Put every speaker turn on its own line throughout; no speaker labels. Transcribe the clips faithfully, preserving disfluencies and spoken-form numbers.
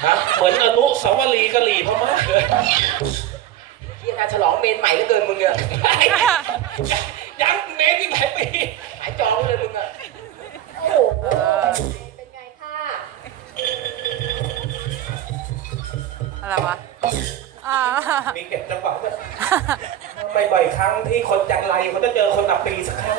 ฮะเหมือนอนุสาวรีย์กะหรี่พม่าเลย
เฮียการฉลองเมนใหม่เหลือเกินมึงอะ
ยังเมนที่ไหนปี
หายจองเลยมึงอะโอ้โหเป็นไงค่ะ
อะไรวะ
มีเก็บจังหวะด้วยไม่บ่อยครั้งที่คนจังไรเขาจะเจอคนอับปีสักครั้ง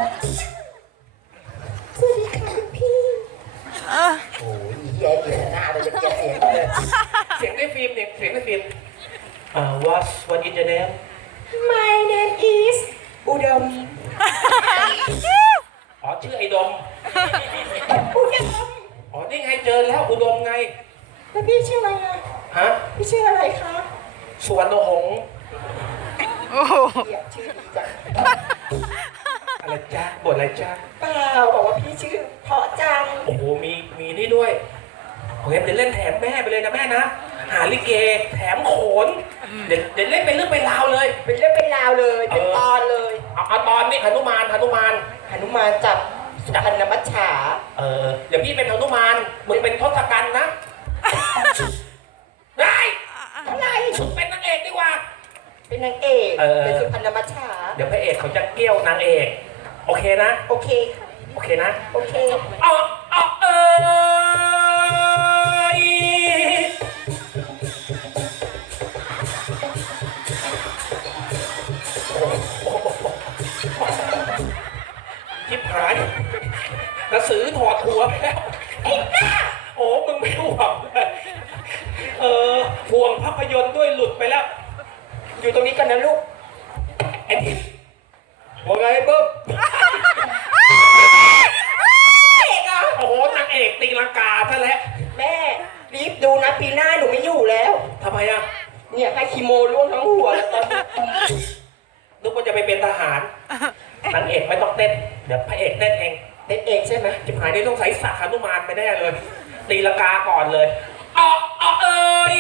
สวัสดีค่ะคุณพี่โอ้ยแย่ดีหน้าเลยจะแก่เสียงเลย
เสียงในฟิล์มเนี่ยเสียงในฟิล์มอ่า what what is your name
My name is อุดม
อ๋อชื่อไอ้ดม
อุดม
อ๋อนี่ไงเจอแล้วอุดมไง
แล้วพี่ชื่ออะไรอะ
ฮะ
พี่ชื่ออะไรคะ
สวนหงส์
โอ้โห
ชื่อดีจัง
อะไรจ้าบทอะไรจ้า
เปล่าบอกว่าพี่ชื่อเพาะจัง
โอ้โหมีมีนี่ด้วยโอเคเดี๋ยวเล่นแถมแม่ไปเลยนะแม่นะหาลิเกแถมโขนเดี๋ยวเดี๋ยวเล่นเป็นเรื่องเป็นราวเลย
เป็นเรื่องเป็นราวเลยเป็นตอนเลย
เอาเอาตอนนี้หนุมานหนุมาน
หนุมานจับสุพรรณมัจฉา
เออเดี๋ยวพี่เป็นหนุมานมึงเป็นทศกัณฐ์นะได้
อะไร
เป็นนางเอกดีกว่า
เป็นนางเอกเป็นสุพรรณมัจฉา
เดี๋ยวพระเอกเขาจะเกี้ยวนางเอกโอเคนะ
โอเค
โอเคนะ
โอเค
เอาเอาเออทิพหายกระสือถอดหัวไปแล้วโอ้มึงไม่ห่วงเออห่วงภาพยนตร์ด้วยหลุดไปแล้ว
อยู่ตรงนี้กันนะลูก
ไอ้ทิพว่าไงเบิ้มโอ้โหนางเอกตีลังกาซะแล้ว
แม่รีบดูนะปีหน้าหนูไม่อยู่แล้ว
ทำไมอ่ะ
เนี่ยให้คีโมร่วงทั้งหัวแล้วตอนนี้
นึกว่าจะไปเป็นทหารนางเอกไม่ต้องเต้นเดี๋ยวพระเอกเต้นเอง
เต้นเองใช่ไหม
จิบหายได้ต้องใส่สาขานุมานไปแน่เลยตีลังกาก่อนเลยอ๋ออ๋อเอ้ย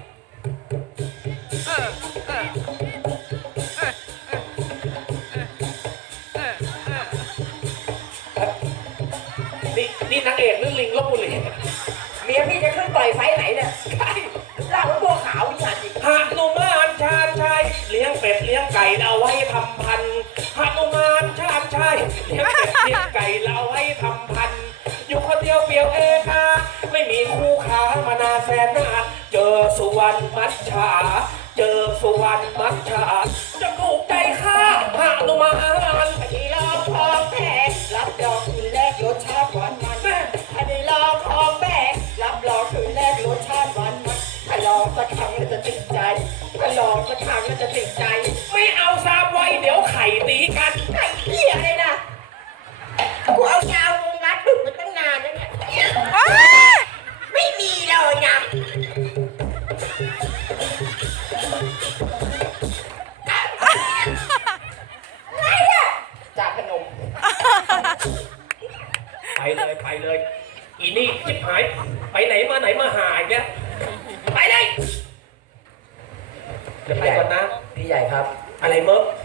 นี่นี่นางเอกหรือลิงลบบุรี
เมียพี่จะขึ้นต่อยไฟไหนเนี่ยใช่เล่าตัวขาวนี่จริง
หนุมานชาญชัยเลี้ยงเป็ดเลี้ยงไก่เอาไว้ทำพันธุ์หนุมานชาญชัยเลี้ยงเป็ดเลี้ยงไก่เอาไว้ทำพันธุ์อยู่คนเดียวเปลี่ยวเองค่ะไม่มีคู่ค้ามานานแสนนานเจอสุวรรณมัจฉาเจอสุวรรณมัจฉาจะถูกใจข้าหนุมาน
ที่เราพร้อมแพ้รับรองคืนแรกรสชาติหวานมันอันนี้เราพร้อมแพ้รับรองคืนแรกรสชาติหวานมันถ้าลองสักครั้งเราจะติดใจถ้าลองสักครั้งเราจะติดใจ
ไม่เอาซาบไว้เดี๋ยวไข่ตีกัน
ไข่เหี้ยเลยนะกูเอายาววงรัดดึกมาตั้งนานแล้วเนี่ยไม่มีเลยนะอะไรอะจ่าขนม
ไปเลยไปเลยอีนี่จิบหายไปไหนมาไหนมาหายเนี่ยไปเลยเดี๋ยวไปก่อนนะ
พี่ใหญ่ครับ
อะไรเมิร์ฟ